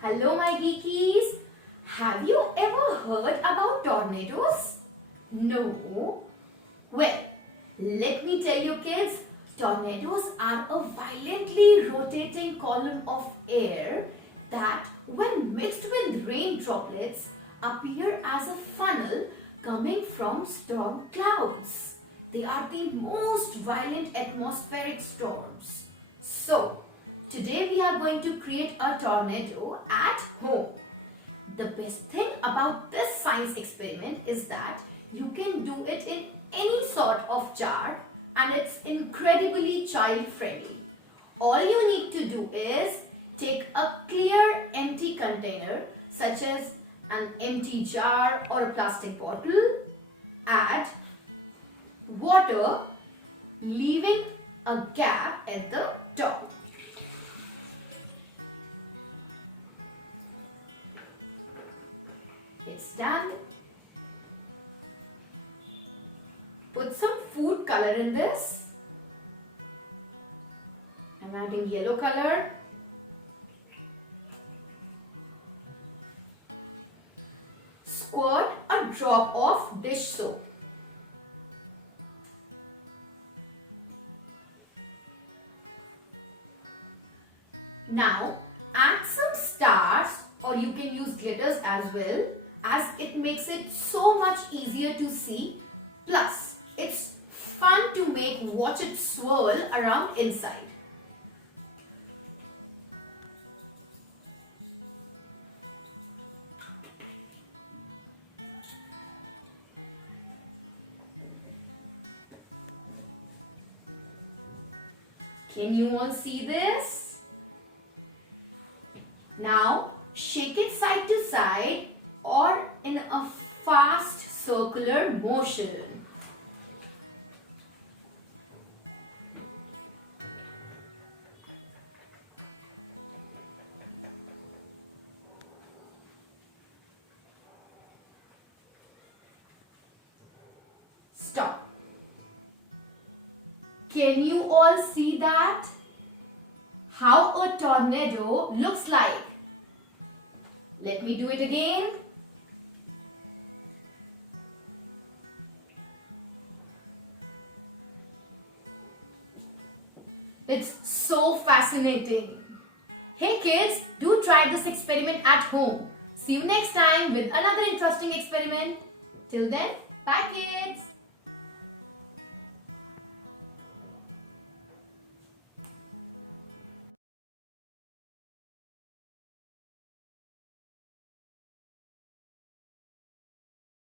Hello my geekies! Have you ever heard about tornadoes? No? Well, let me tell you kids, tornadoes are a violently rotating column of air that when mixed with rain droplets appear as a funnel coming from storm clouds. They are the most violent atmospheric storms. So, today we are going to create a tornado at home. The best thing about this science experiment is that you can do it in any sort of jar and it's incredibly child friendly. All you need to do is take a clear empty container such as an empty jar or a plastic bottle, add water leaving a gap at the top. It's done. Put some food color in this. I'm adding yellow color. Squirt a drop of dish soap. Now add some stars or you can use glitters as well, as it makes it so much easier to see. Plus, it's fun to watch it swirl around inside. Can you all see this? Now, shake it side to side or in a fast circular motion. Stop. Can you all see that? How a tornado looks like. Let me do it again. It's so fascinating. Hey kids, do try this experiment at home. See you next time with another interesting experiment. Till then, bye kids.